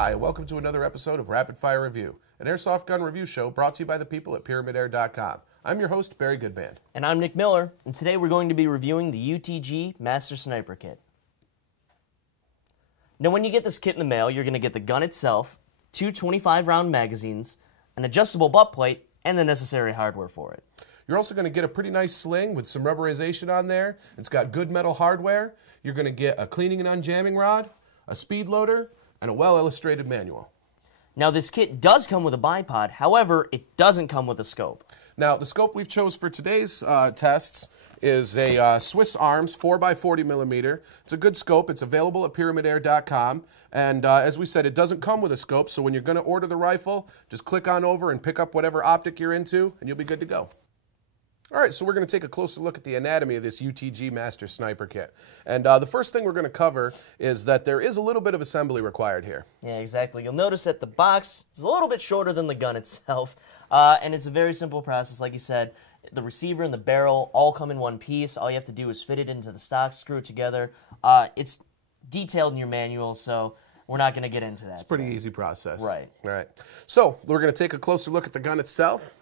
Hi, and welcome to another episode of Rapid Fire Review, an airsoft gun review show brought to you by the people at pyramydair.com. I'm your host, Barry Goodband. And I'm Nick Miller, and today we're going to be reviewing the UTG Master Sniper Kit. Now, when you get this kit in the mail, you're going to get the gun itself, two 25-round magazines, an adjustable butt plate, and the necessary hardware for it. You're also going to get a pretty nice sling with some rubberization on there. It's got good metal hardware. You're going to get a cleaning and unjamming rod, a speed loader, and a well-illustrated manual. Now, this kit does come with a bipod, however, it doesn't come with a scope. Now, the scope we've chose for today's tests is a Swiss Arms 4x40mm. It's a good scope. It's available at pyramydair.com. And as we said, it doesn't come with a scope, so when you're going to order the rifle, just click on over and pick up whatever optic you're into, and you'll be good to go. All right, so we're going to take a closer look at the anatomy of this UTG Master Sniper Kit. And the first thing we're going to cover is that there is a little bit of assembly required here. Yeah, exactly. You'll notice that the box is a little bit shorter than the gun itself, and it's a very simple process. Like you said, the receiver and the barrel all come in one piece. All you have to do is fit it into the stock, screw it together. It's detailed in your manual, so we're not going to get into that. It's a pretty easy process. Right. All right. So we're going to take a closer look at the gun itself.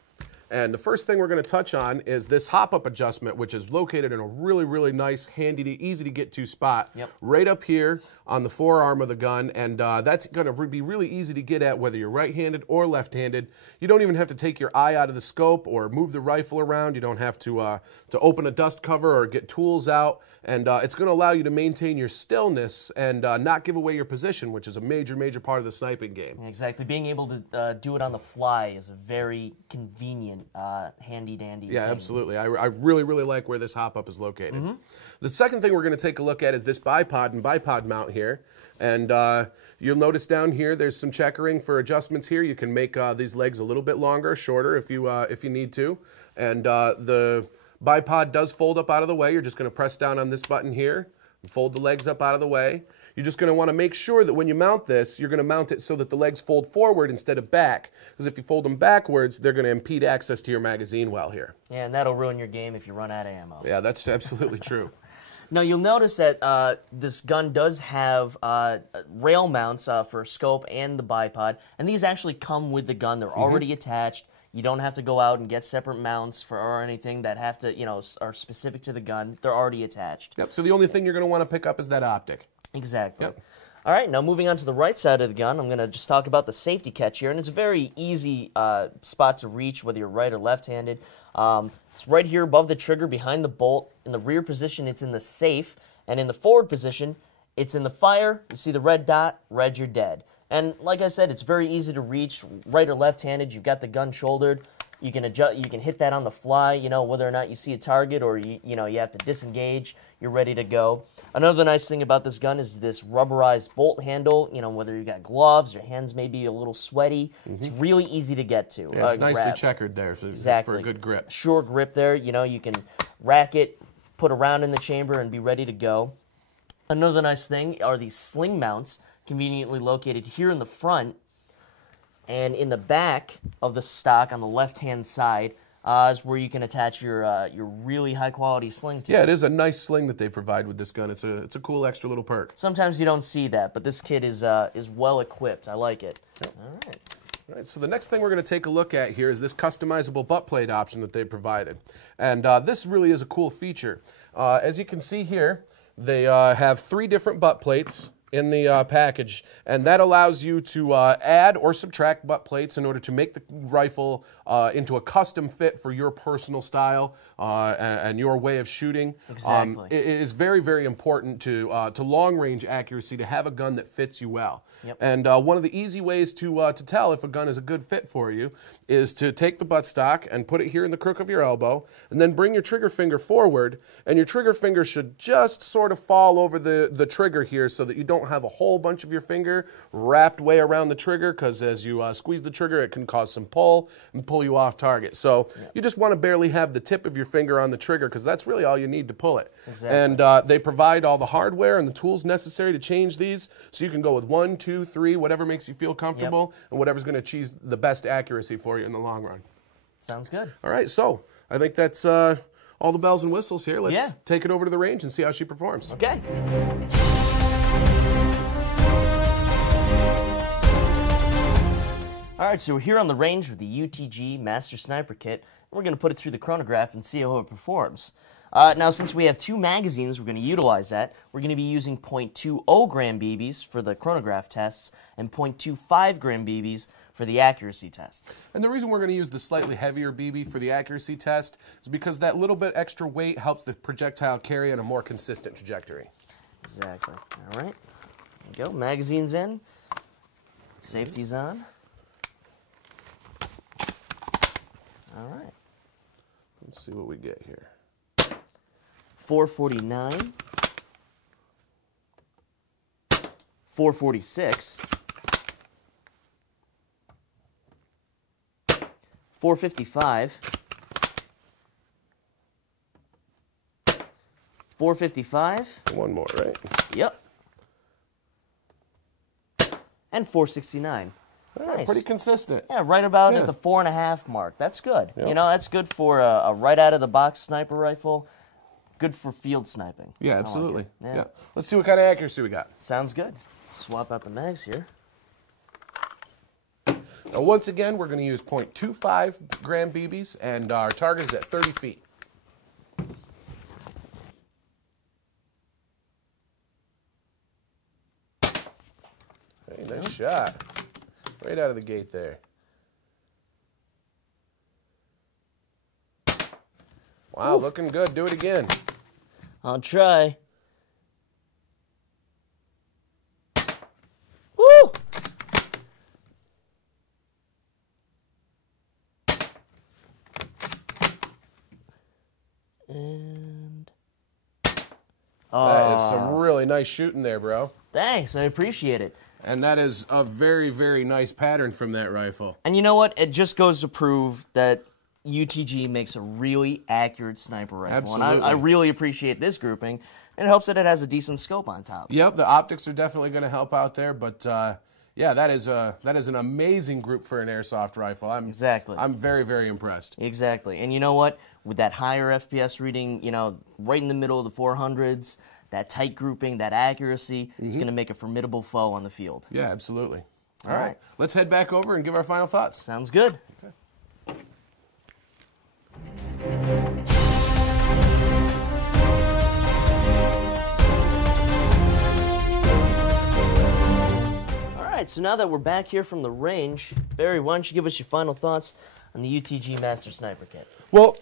And the first thing we're going to touch on is this hop-up adjustment, which is located in a really, really nice, handy, easy to get to spot right up here on the forearm of the gun. And that's going to be really easy to get at whether you're right-handed or left-handed. You don't even have to take your eye out of the scope or move the rifle around. You don't have to open a dust cover or get tools out. And it's going to allow you to maintain your stillness and not give away your position, which is a major, major part of the sniping game. Exactly. Being able to do it on the fly is a very convenient, handy-dandy thing. Absolutely. I really, really like where this hop-up is located. The second thing we're going to take a look at is this bipod and bipod mount here. And you'll notice down here there's some checkering for adjustments here. You can make these legs a little bit longer, shorter if you need to. And the bipod does fold up out of the way. You're just going to press down on this button here and fold the legs up out of the way. You're just going to want to make sure that when you mount this, you're going to mount it so that the legs fold forward instead of back. Because if you fold them backwards, they're going to impede access to your magazine well here. Yeah, and that'll ruin your game if you run out of ammo. Yeah, that's absolutely true. Now, you'll notice that this gun does have rail mounts for scope and the bipod, and these actually come with the gun. They're already attached. You don't have to go out and get separate mounts or anything that have to, are specific to the gun. They're already attached. Yep, so the only thing you're going to want to pick up is that optic. Exactly. Yep. All right, now moving on to the right side of the gun, I'm going to just talk about the safety catch here, and it's a very easy spot to reach, whether you're right or left-handed. It's right here above the trigger, behind the bolt. In the rear position, it's in the safe, and in the forward position, it's in the fire. You see the red dot, red, you're dead. And like I said, it's very easy to reach, right or left-handed. You've got the gun shouldered. You can adjust. You can hit that on the fly. Whether or not you see a target or you have to disengage. You're ready to go. Another nice thing about this gun is this rubberized bolt handle. Whether you got gloves, your hands may be a little sweaty. It's really easy to get to. Yeah, it's nicely checkered there for a good grip. Sure grip there. You can rack it, put a round in the chamber, and be ready to go. Another nice thing are these sling mounts, conveniently located here in the front and in the back of the stock on the left-hand side is where you can attach your really high-quality sling to. Yeah, it is a nice sling that they provide with this gun. It's a cool extra little perk. Sometimes you don't see that, but this kit is well equipped. I like it. Yep. All right, so the next thing we're going to take a look at here is this customizable butt plate option that they provided. And this really is a cool feature. As you can see here, they have 3 different butt plates in the package, and that allows you to add or subtract butt plates in order to make the rifle into a custom fit for your personal style and your way of shooting. Exactly. It is very, very important to long-range accuracy to have a gun that fits you well. Yep. And one of the easy ways to tell if a gun is a good fit for you is to take the buttstock and put it here in the crook of your elbow, and then bring your trigger finger forward, and your trigger finger should just sort of fall over the trigger here so that you don't have a whole bunch of your finger wrapped way around the trigger, because as you squeeze the trigger, it can cause some pull and pull you off target. So you just want to barely have the tip of your finger on the trigger, because that's really all you need to pull it. Exactly. And they provide all the hardware and the tools necessary to change these, so you can go with 1, 2, 3, whatever makes you feel comfortable, and whatever's going to achieve the best accuracy for you in the long run. Sounds good. All right, so I think that's all the bells and whistles here. Let's take it over to the range and see how she performs. Okay. All right, so we're here on the range with the UTG Master Sniper Kit. We're going to put it through the chronograph and see how it performs. Now, since we have 2 magazines, we're going to utilize that. We're going to be using 0.20 gram BBs for the chronograph tests and 0.25 gram BBs for the accuracy tests. And the reason we're going to use the slightly heavier BB for the accuracy test is because that little bit extra weight helps the projectile carry in a more consistent trajectory. Exactly. All right. There you go. Magazine's in. Safety's on. All right. Let's see what we get here. 449. 446. 455. 455. One more, right? Yep. And 469. Nice. Pretty consistent. Yeah, right about at the 4.5 mark. That's good. Yep. You know, that's good for a right out of the box sniper rifle. Good for field sniping. Yeah, absolutely. Like yeah. Let's see what kind of accuracy we got. Sounds good. Swap out the mags here. Now, once again, we're going to use 0.25 gram BBs, and our target is at 30 feet. Hey, nice shot. Right out of the gate there. Wow, looking good. Do it again. I'll try. Woo! And that is some really nice shooting there, bro. Thanks, I appreciate it. And that is a very, very nice pattern from that rifle. And you know what? It just goes to prove that UTG makes a really accurate sniper rifle. Absolutely. And I really appreciate this grouping. And it helps that it has a decent scope on top. Yep, the optics are definitely going to help out there, but yeah, that is an amazing group for an airsoft rifle. Exactly. I'm very, very impressed. Exactly. And you know what? With that higher FPS reading, you know, right in the middle of the 400s, that tight grouping, that accuracy, is going to make a formidable foe on the field. Yeah, absolutely. All right. Let's head back over and give our final thoughts. Sounds good. Okay. All right, so now that we're back here from the range, Barry, why don't you give us your final thoughts on the UTG Master Sniper Kit? Well,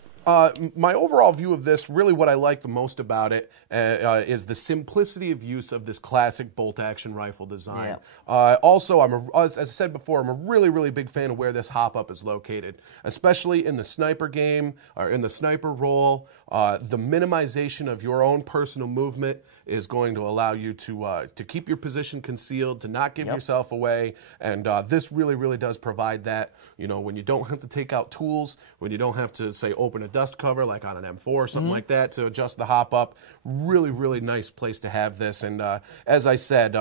my overall view of this, really what I like the most about it is the simplicity of use of this classic bolt-action rifle design. Yeah. Also, as I said before, I'm a really, really big fan of where this hop-up is located, especially in the sniper game or in the sniper role. The minimization of your own personal movement is going to allow you to keep your position concealed, to not give yourself away, and this really, really does provide that. You know, when you don't have to take out tools, when you don't have to, say, open a dust cover like on an M4 or something like that to adjust the hop up. Really, really nice place to have this. And as I said,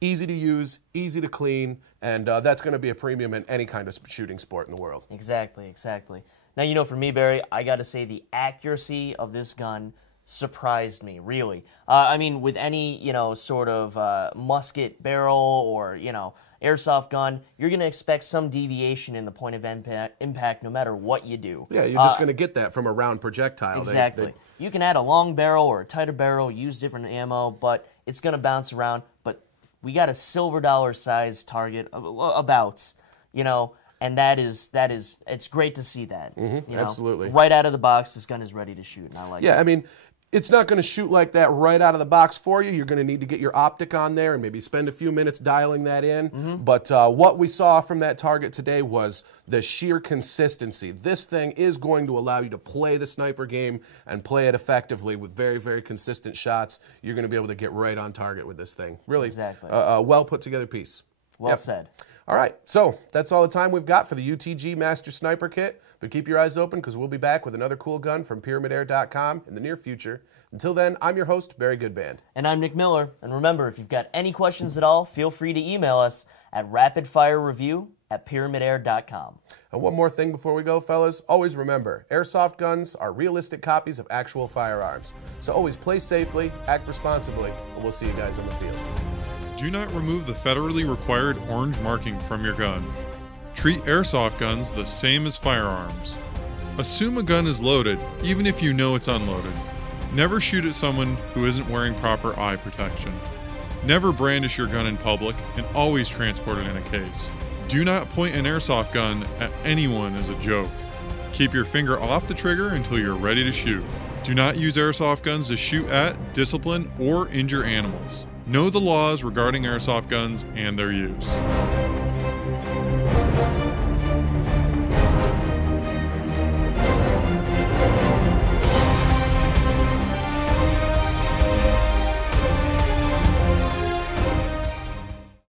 easy to use, easy to clean, and that's going to be a premium in any kind of shooting sport in the world. Exactly, exactly. Now, you know, for me, Barry, I got to say the accuracy of this gun surprised me, really. I mean, with any, you know, sort of musket barrel or, you know, airsoft gun, you're going to expect some deviation in the point of impact no matter what you do. Yeah, you're just going to get that from a round projectile. Exactly. You can add a long barrel or a tighter barrel, use different ammo, but it's going to bounce around. But we got a silver dollar size target, abouts, you know, and it's great to see that. You know, absolutely. Right out of the box, this gun is ready to shoot, and I like it. Yeah, I mean, it's not going to shoot like that right out of the box for you. You're going to need to get your optic on there and maybe spend a few minutes dialing that in. But what we saw from that target today was the sheer consistency. This thing is going to allow you to play the sniper game and play it effectively with very, very consistent shots. You're going to be able to get right on target with this thing. Really, exactly. A well put together piece. Well said. All right, so that's all the time we've got for the UTG Master Sniper Kit. But keep your eyes open because we'll be back with another cool gun from pyramydair.com in the near future. Until then, I'm your host, Barry Goodband. And I'm Nick Miller. And remember, if you've got any questions at all, feel free to email us at rapidfirereview@pyramydair.com. And one more thing before we go, fellas. Always remember, airsoft guns are realistic copies of actual firearms. So always play safely, act responsibly, and we'll see you guys on the field. Do not remove the federally required orange marking from your gun. Treat airsoft guns the same as firearms. Assume a gun is loaded, even if you know it's unloaded. Never shoot at someone who isn't wearing proper eye protection. Never brandish your gun in public, and always transport it in a case. Do not point an airsoft gun at anyone as a joke. Keep your finger off the trigger until you're ready to shoot. Do not use airsoft guns to shoot at, discipline, or injure animals. Know the laws regarding airsoft guns and their use.